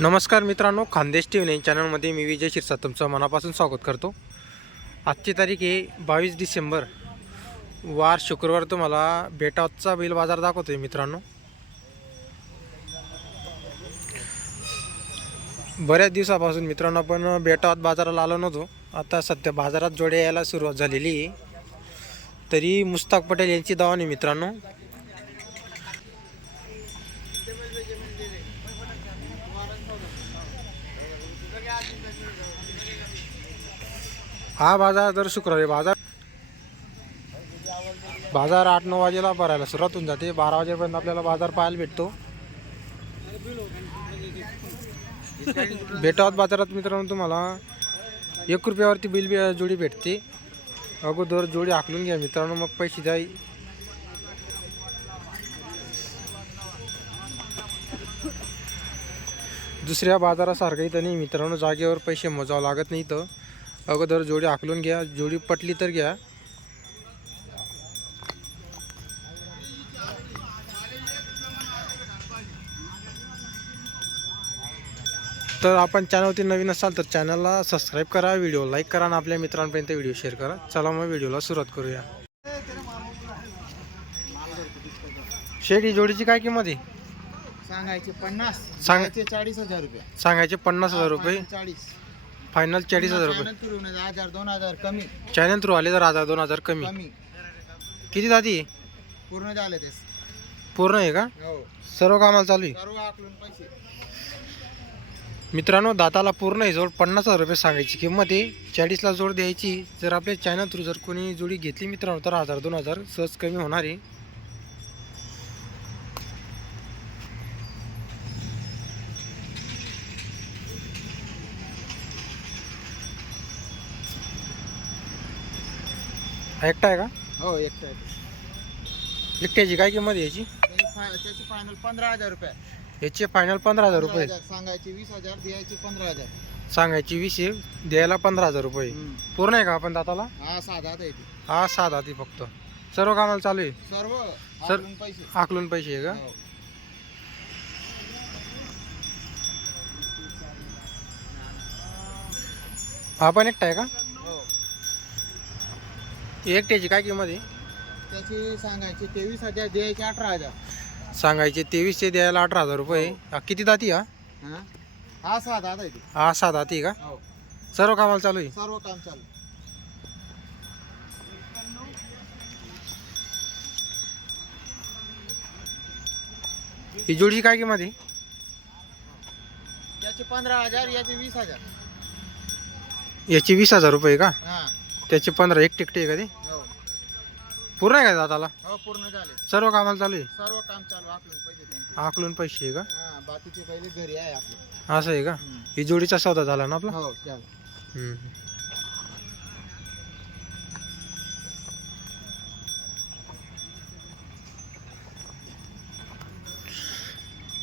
नमस्कार मित्रांनो Khandesh T V nine चॅनलमध्ये मी विजय शिरसाट तुमचं मनापासून स्वागत करतो. आजची तारीख आहे बावीस डिसेंबर. वार शुक्रवार तुम्हाला बेटाचा बैल बाजार दाखवतोय मित्रांनो. बऱ्याच दिवसापासून मित्रांनो आपण बेटावत बाजाराला आलो नव्हतो. आता सध्या बाजारात जोड्या यायला सुरुवात झालेली आहे. तरी मुस्ताक पटेल यांची दावा नाही मित्रांनो. हा बाजार दर शुक्रवारी बाजार बाजार आठ नऊ वाजेला भरायला सुरुवात होऊन जाते. बारा वाजेपर्यंत आपल्याला बाजार पाहायला भेटतो. भेटावत बाजारात मित्रांनो तुम्हाला. एक रुपयावरती बिल बी जोडी भेटते. अगोदर जोडी आखलून घ्या मित्रांनो मग पैसे द्या. दुसऱ्या बाजारासारखं इथं नाही मित्रांनो जागेवर पैसे मोजावं लागत नाही इथं. अगोदर जोडी आखलून घ्या. जोडी पटली तर घ्या. तर आपण चॅनलवरती नवीन असाल तर चॅनलला सबस्क्राईब करा व्हिडिओ लाईक करा आणि आपल्या मित्रांपर्यंत व्हिडिओ शेअर करा. चला मग व्हिडिओला सुरुवात करूया. शेट ही जोडीची काय किंमत आहे? सांगायचे पन्नास सांग- सांगायचे चाळीस हजार रुपये. सांगायचे पन्नास हजार रुपये. चाळीस. फायनल चाळीस हजार रुपये. हजार दोन हजार कमी. चॅनल थ्रू आले तर हजार दोन हजार कमी. कमी. किती जाती पूर्ण झाले ते. पूर्ण आहे का? हो. सर्व कामाला चालू आहे? सर्व आकलून पैसे. मित्रांनो दाताला पूर्ण आहे जोड पन्नास हजार रुपये सांगायची किंमत आहे. चाळीसला जोड द्यायची. जर आपल्या चॅनल थ्रू जर कोणी जोडी घेतली मित्रांनो तर हजार दोन हजार सहज कमी होणार आहे. एकटा आहे का? हो एकटा एकट्याची काय किंमत आहे याची? त्याची फायनल पंधरा हजार रुपये. याची फायनल पंधरा हजार रुपये. सांगायचे वीस हजार द्यायचे पंधरा हजार. सांगायची वीस द्यायला पंधरा हजार रुपये. पूर्ण आहे का आपण दाताला? हा साधा ते हा सहा दाती फक्त. सर्व कामाला चालू आहे? सर्व? सर- आकलून पैसे. आकलून पैसे आहे का? हो. हा पण एकटा आहे का? हो. एकट्याची काय किंमत आहे? त्याची सांगायचे तेवीस हजार द्यायचे अठरा हजार. सांगायचे तेवीसशे द्यायला अठरा हजार रुपये. हा, किती दाती हा? हा? हा साधा आहे ते. हा सहा दाती का? हो. सर्व कामाला चालू आहे? सर्व काम चालू ही जोडीची काय किंमत आहे? त्याचे पंधरा हजार याचे वीस हजार. याची वीस हजार रुपये का? हा. त्याचे पंधरा एक टिकटे आहे का ते? हो. पूर्ण आहे का दाताला? हो पूर्ण झाले. सर्व कामाला चालू आहे? सर्व काम चालू आकलून पैसे त्यांचे. आकलून पैसे आहे का? हा बाकीचे पहिले घरी आहे आपले. असं आहे का? ही जोडीचा सौदा झाला ना आपला? हो हम्म.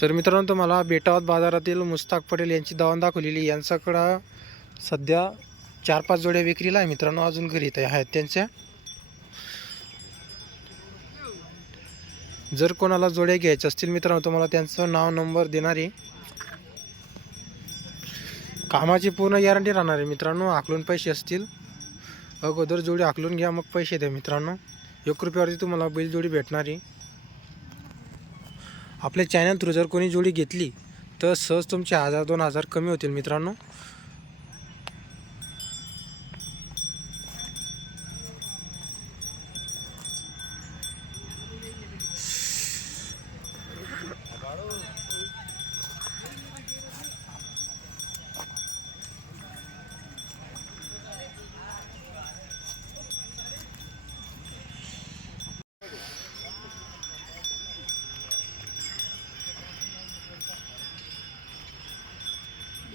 तर मित्रांनो तुम्हाला बेटावत बाजारातील मुस्ताक पटेल यांची दावण दाखवलेली यांच्याकडं सध्या चार पाच जोड्या विक्रीला आहे मित्रांनो. अजून घरी इथे आहेत त्यांच्या. जर कोणाला जोड्या घ्यायच्या असतील मित्रांनो तुम्हाला त्यांचं नाव नंबर देणार आहे कामाची पूर्ण गॅरंटी राहणार आहे मित्रांनो. आकलून पैसे असतील. अगोदर जोडी आकलून घ्या मग पैसे द्या मित्रांनो. एक रुपयावरती तुम्हाला बैल जोडी भेटणार आहे. आपल्या चॅनल थ्रू जर कोणी जोडी घेतली तर सहज तुमचे हजार दोन हजार कमी होतील मित्रांनो.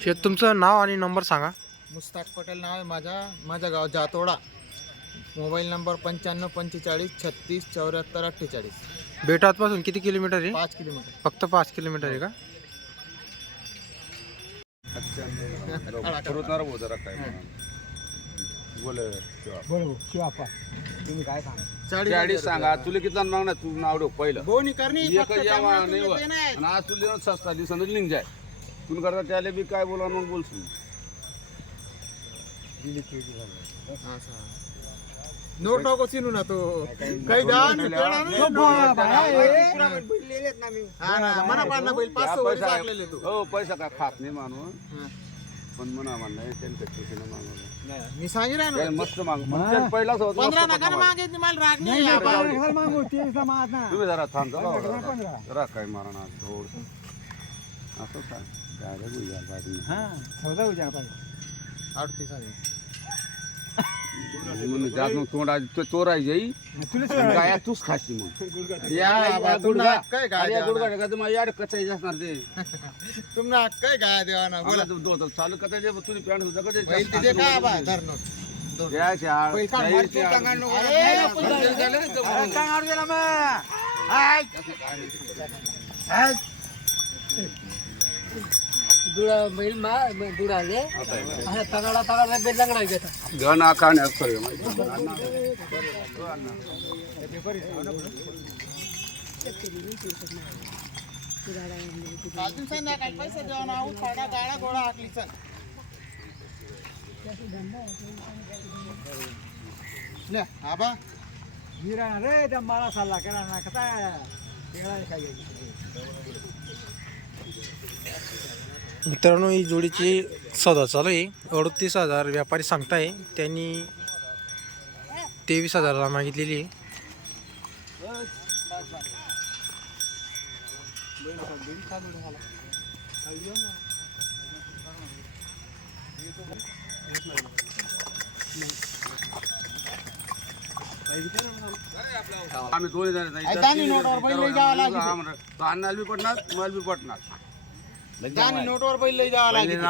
शेत तुमचं नाव आणि नंबर सांगा. मुस्ताक पटेल नाव आहे माझा. माझ्या गाव जातोडा. मोबाईल नंबर पंच्याण्णव पंचेचाळीस छत्तीस चौऱ्याहत्तर अठ्ठेचाळीस. बेटातपासून किती किलोमीटर आहे? पाच किलोमीटर. फक्त पाच किलोमीटर आहे का? फिरवणार भाऊ जरा काय बोल चाळीस चाळीस हजार सांगा. तुला किती मागणार? तू नाव पहिलं. बोनी करणी एक फक्त त्यामुळे तुला. आणि आज तुला सस्ता लिंक जाय तू करता त्याला बी काय बोला मग बोलशील. असं. नोट नको चिनू ना तो काही द्या आणि तेवढा नाही. हा ना, मना पाडणं बैल पाच वर्ष लागलेले तू हो पैसा काय खात नाही माणूस हा. पण म्हणा म्हणलं त्यांच्या खुशीनं मागवलं. मी सांगितलं ना काय मस्त माग म्हणजे पहिलाच होत पंधरा नका मागवलं. मागे मला राग नाही आबा. तुम्ही जरा थांब जरा जरा. जरा काय मारा ना थोडं असं काय काय रे गुजरात बाजूने. अडतीस आहे. म्हणून त्यात मग तोंडा चोराय जाई काय तूच खाशी मग या आबा, गुडघा तुम्हाला काय काय अरे द्यावं गुडघा का तुम्हाला यार कचाई असणार ते तुम्हाला काय काय देवा ना बोला बोला तो चालू कचाई दे तुम्ही पॅन्ट सुद्धा कचाई बैल तिथे काय आबा धर नोट या चार बैल काढ, मारतो, टांगा नको. अरे, पण दुडा बैल मा दुडाले आणि तगाडा तगाडा बेल मित्रांनो ही जोडीची सौदा चालू आहे. अडतीस हजार व्यापारी सांगताय. त्यांनी तेवीस हजाराला मागितलेली आहे. आम्ही जण जावं लागेल. तो अन्नाला बी पडणार मला बी पडणार. नोटवर बैल लई जावं लागेल. हा,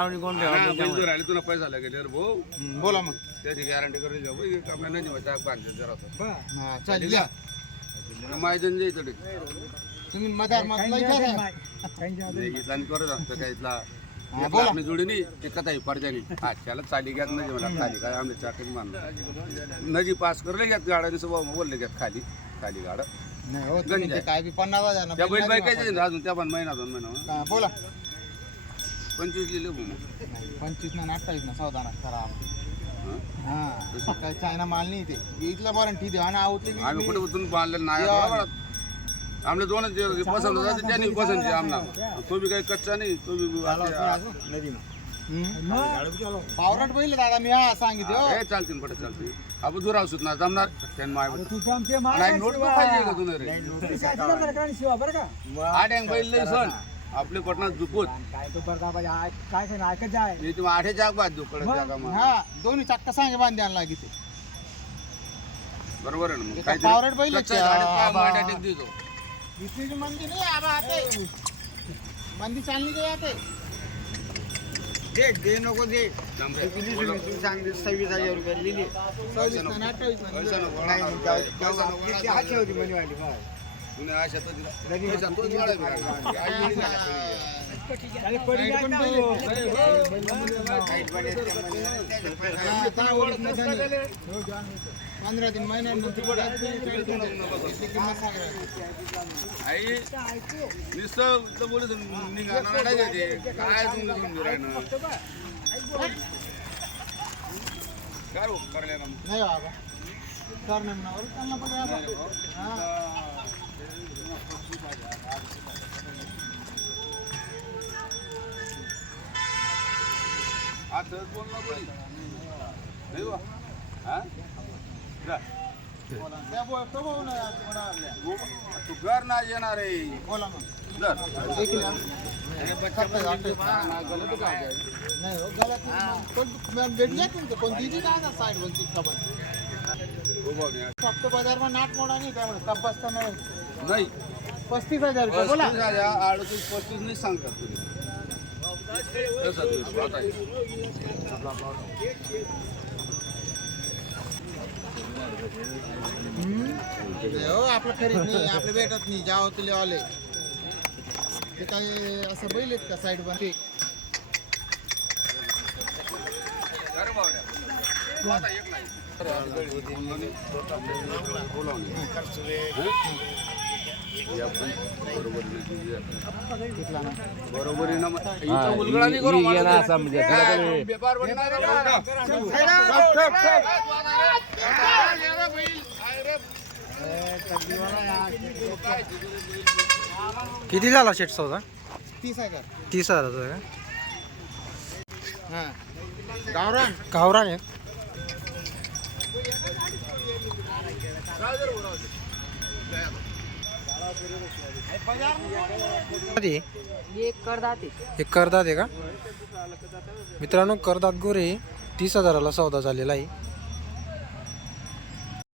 जर आले तुला पैसा लागेल रे भाऊ? हम्म, बोला मग. त्याची गॅरंटी करून जाऊ आपल्या नाही बांधले जरा हा, चल या. माहिती जाई तडे तुम्ही मधार. आणि करत असतं काय इथला? हा, बोला. आपली जोडी नाही ते कथाही पडद्यानी. त्याला चाली घ्यात नाही मला खाली. काय आमच्या चाकरी नदी पास करले घ्यात गाड्याने सगळं बोलले घ्यात खाली. खाली गाडं. नाही हो तुम्ही ते काय बी पन्नास हजार ना त्या बैल बाई बैल काय नाही अजून? त्या पण महिना दोन महिना. हा, बोला. पंचवीस लिहिले मग. पंचवीस ना अठ्ठावीस ना चौदा ना करा. हा? हा काय चायना माल नाही ते इथला ठीक आहे आणि आवडते बी- आम्ही कुठे उतरून बांधलेलं नाही. या. बरोबर आमले दोनच जे पसंत होता त्यांनी पसंत आमना तो बी काही कच्चा नाही तो बी हम्म? पावराट बैल दादा मी हा सांगितलं हो. हे चालतील पटे चालतील. आपण दूर असू ना जमणार? त्यांनी माय नाही नोट पण पाहिजे का तुला रे? आठ अंग बैल लई सण. आपले पटना दुखत हे तुम्ही आठे जाग बाद दुखत जागा मग. हा दोन्ही चक्का सांगे बांधे आणला लागते बरोबर आहे ना मग एका काहीतरी बैल कच्च्या काय टेक देतो मंदी नहीं आबा आते मंदी चालनी गई आते देख दे नको दे सव्वीस हजार रुपये लिहिले सव्वीस अठ्ठावीस पैसा नको तो. ना. पंधरा दिन आई नुसतं बोलत काय काय हो करल्या ना नाही. बाबा कर नावर त्यांना पण बाबा हा? आता बोल ना बोल नाही बा हा तो घर ना येणार आहे. बोला गलत काय नाही हो गलत. पण मग. भेटल्या तुमचं? पण दिली काय ना साईड खबर हो भाऊ, फक्त बाजारमा नाट मोडा नाही त्यामुळे. तपासता नाही. नाही. पस्तीस हजार बोला. अडतीस पस्तीस नाही सांगतात तुम्ही तसं तुम्ही स्वतः आहे. नाही हो आपलं खरीद नाही आपलं भेटत नाही जाव तुले आले. ते काही असं बैल आहेत का साईड वर? बरोबरीनं किती झाला शेट सौदा? तीस हजार. तीस हजाराचा आहे हा. गावरान. का गावरान आहे. हे हे करदात आहे का? मित्रांनो करदात गोरे तीस हजाराला सौदा झालेला आहे.